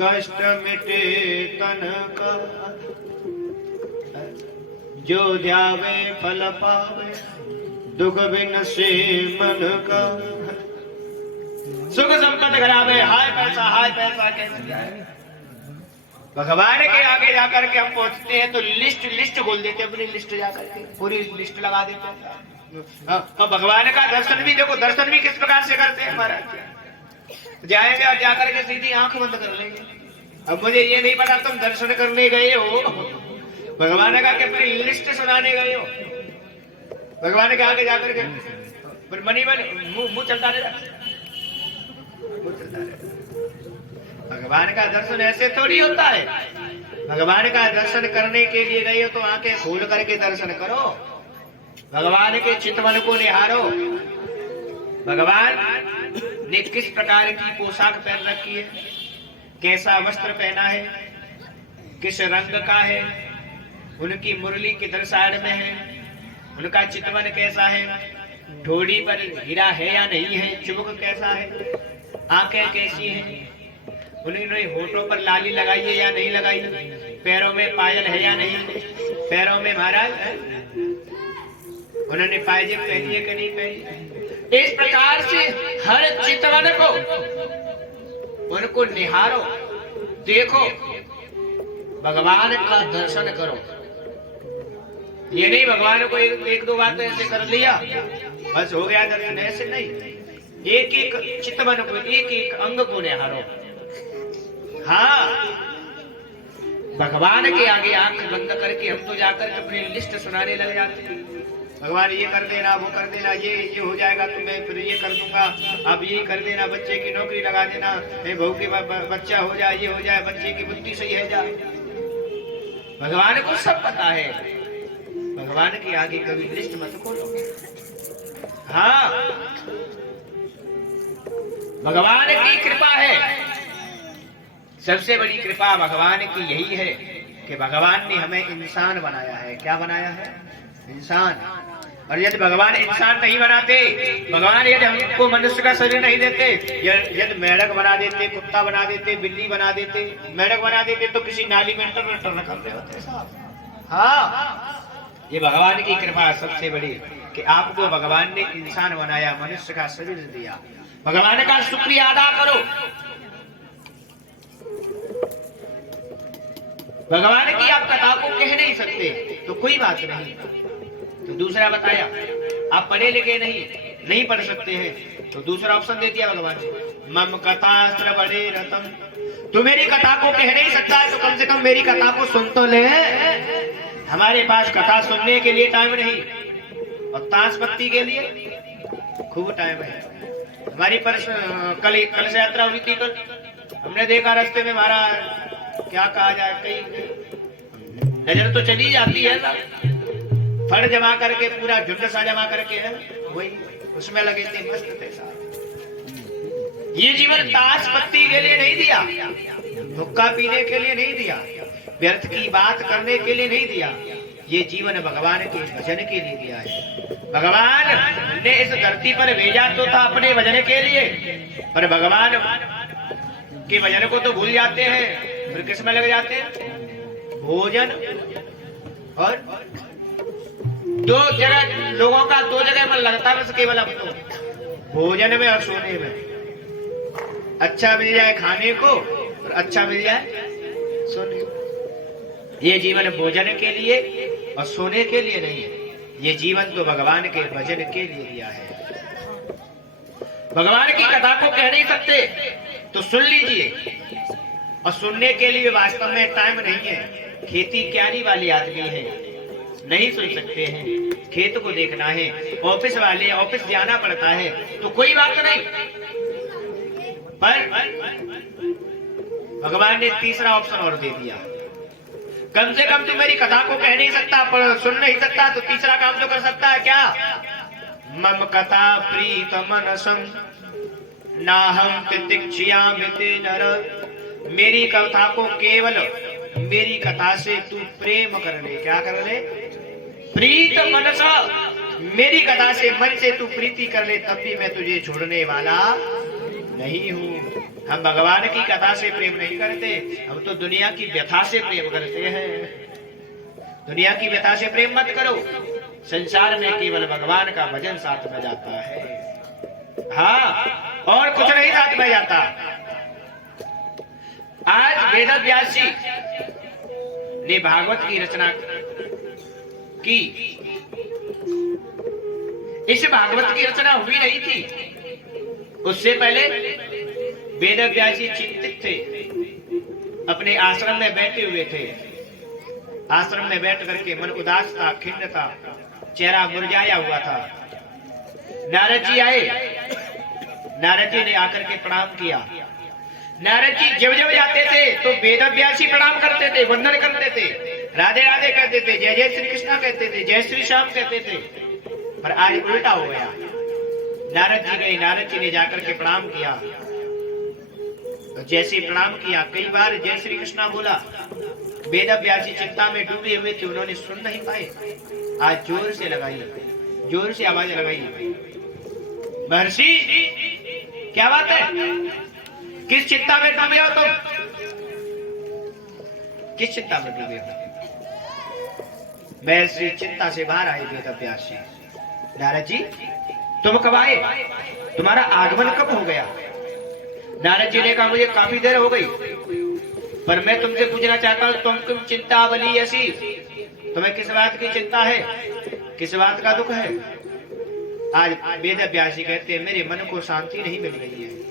कष्ट मिटे तन का, जो ध्यावे फल पावे, दुख बिन से मन का। सुख संपत्ति घरावे, हाय पैसा कैसे जाए। भगवान के आगे जाकर के हम पहुंचते हैं तो लिस्ट खोल देते हैं, अपनी लिस्ट जाकर के पूरी लिस्ट लगा देते हैं। और भगवान का दर्शन भी देखो, दर्शन भी किस प्रकार से करते हैं महाराज। जाएंगे और जाकर के सीधी आंख बंद कर लेंगे। अब मुझे ये नहीं पता तुम दर्शन करने गए हो, भगवान का अपनी लिस्ट सुनाने गए हो। भगवान के आगे जाकर के मनी मुंह चलता रहे, मुंह चलता रहे। भगवान का दर्शन ऐसे थोड़ी होता है। भगवान का दर्शन करने के लिए गए हो तो आंखें खोल करके दर्शन करो, भगवान के चितवन को निहारो। भगवान ने किस प्रकार की पोशाक पहन रखी है, कैसा वस्त्र पहना है, किस रंग का है, उनकी मुरली किधर साइड में है, उनका चितवन कैसा है, ठोड़ी पर हीरा है या नहीं है, चुबक कैसा है, आंखें कैसी हैं, उन्होंने होठों पर लाली लगाई है या नहीं लगाई, पैरों में पायल है या नहीं, पैरों में महाराज है, उन्होंने पायजेब पहनी है कि नहीं पहनी। इस प्रकार से हर चितवन को उनको निहारो, देखो, भगवान का दर्शन करो। ये नहीं भगवान को एक दो बात ऐसे कर लिया बस हो गया दर्शन, ऐसे नहीं। एक एक चितवन को, एक एक अंग को निहारो। हाँ, भगवान के आगे आंख बंद करके हम तो जाकर के अपनी लिस्ट सुनाने लग जाते हैं। भगवान ये कर देना, वो कर देना, ये हो जाएगा तो मैं फिर ये कर दूंगा, अब ये कर देना, बच्चे की नौकरी लगा देना, बहू के बच्चा हो जाए, ये हो जाए, बच्चे की बुद्धि सही है जाए। भगवान को सब पता है। भगवान के आगे कभी लिस्ट मत खोलो। हाँ, भगवान की कृपा है। सबसे बड़ी कृपा भगवान की यही है कि भगवान ने हमें इंसान बनाया है। क्या बनाया है? इंसान। और यदि भगवान इंसान नहीं बनाते, भगवान यदि हमको मनुष्य का शरीर नहीं देते, यदि मेढक बना देते, कुत्ता बना देते, बिल्ली बना देते, मेढक बना देते तो किसी नाली में इंटर कर रहे होते साहब। हाँ, ये भगवान की कृपा सबसे बड़ी कि आपको भगवान ने इंसान बनाया, मनुष्य का शरीर दिया। भगवान का शुक्रिया अदा करो। भगवान की आप कथा को कह नहीं सकते तो कोई बात नहीं। तो दूसरा बताया, आप पढ़े लिखे नहीं पढ़ सकते हैं तो दूसरा ऑप्शन दे दिया भगवान ने, मम कथा श्रवणे रतम। तू मेरी कथा को कह नहीं सकता है तो कम से कम मेरी कथा को सुन तो ले। हमारे पास कथा सुनने के लिए टाइम नहीं और ताश पत्ती के लिए खूब टाइम है। हमारी कल से यात्रा हुई थी, कल हमने देखा रास्ते में हमारा क्या कहा जाए, कहीं नजर तो चली जाती है ना, फड़ जमा करके पूरा झुंड सा जमा करके है वही, उसमें लगे थे मस्त थे साहब। ये जीवन ताश पत्ती के लिए नहीं दिया, हुक्का पीने के लिए नहीं दिया, व्यर्थ की बात करने के लिए नहीं दिया। ये जीवन भगवान के भजन के लिए दिया है। भगवान ने इस धरती पर भेजा तो था अपने भजन के लिए, पर भगवान के भजन को तो भूल जाते हैं, फिर किस में लग जाते हैं? भोजन। और दो जगह लोगों का दो जगह मन लगता है बस केवल अब तो, भोजन में और सोने में। अच्छा मिल जाए खाने को और अच्छा मिल जाए सोने को। ये जीवन भोजन के लिए और सोने के लिए नहीं है, ये जीवन तो भगवान के भजन के लिए दिया है। भगवान की कथा को कह नहीं सकते तो सुन लीजिए, और सुनने के लिए वास्तव में टाइम नहीं है। खेती क्यारी वाले आदमी है, नहीं सुन सकते हैं, खेत को देखना है, ऑफिस वाले ऑफिस जाना पड़ता है तो कोई बात नहीं। पर भगवान ने तीसरा ऑप्शन और दे दिया, कम से कम तो मेरी कथा को कह नहीं सकता पर सुन नहीं सकता तो तीसरा काम तो कर सकता है। क्या? मम कथा प्रीत मनसम नाहम तितिक्षयामि ते नर। मेरी कथा को केवल मेरी कथा से तू प्रेम कर ले। क्या कर ले? प्रीत मनसा। मेरी कथा से मन से तू प्रीति कर ले, तब भी मैं तुझे छोड़ने वाला नहीं हूँ। हम भगवान की कथा से प्रेम नहीं करते, हम तो दुनिया की व्यथा से प्रेम करते हैं। दुनिया की व्यथा से प्रेम मत करो, संसार में केवल भगवान का भजन साथ में जाता है। हाँ, और कुछ नहीं साथ में जाता। आज वेद व्यास जी ने भागवत की रचना की। इस भागवत की रचना हुई नहीं थी, उससे पहले वेद व्यास जी चिंतित थे, अपने आश्रम में बैठे हुए थे। आश्रम में बैठ करके मन उदास था, खिन्न था, चेहरा मुरझाया हुआ था। नारद जी आए, नारद जी ने आकर के प्रणाम किया। नारद जी जब जब जाते थे तो वेद व्यास जी प्रणाम करते थे, वंदन करते थे, राधे राधे कहते थे, जय जय श्री कृष्णा कहते थे, जय श्री श्याम कहते थे। पर आज उल्टा हो गया। नारद जी गए, नारद जी ने जाकर के प्रणाम किया। तो जैसे प्रणाम किया, कई बार जय श्री कृष्णा बोला। वेद व्यास जी चिंता में डूबे हुए थे, उन्होंने सुन नहीं पाए। आज जोर से लगाई, जोर से आवाज लगाई, महर्षि क्या बात है, किस चिंता में डूबे हो तुम? किस चिंता में डूबे हो? महर्षि चिंता से बाहर आए वेद व्यास जी। नारद जी तुम कब आए, तुम्हारा आगमन कब हो गया? नारद जी ने कहा मुझे काफी देर हो गई, पर मैं तुमसे पूछना चाहता हूं, तुम चिंतावली ऐसी, तुम्हें किस बात की चिंता है, किस बात का दुख है? आज वेद व्यास जी कहते हैं मेरे मन को शांति नहीं मिल रही है।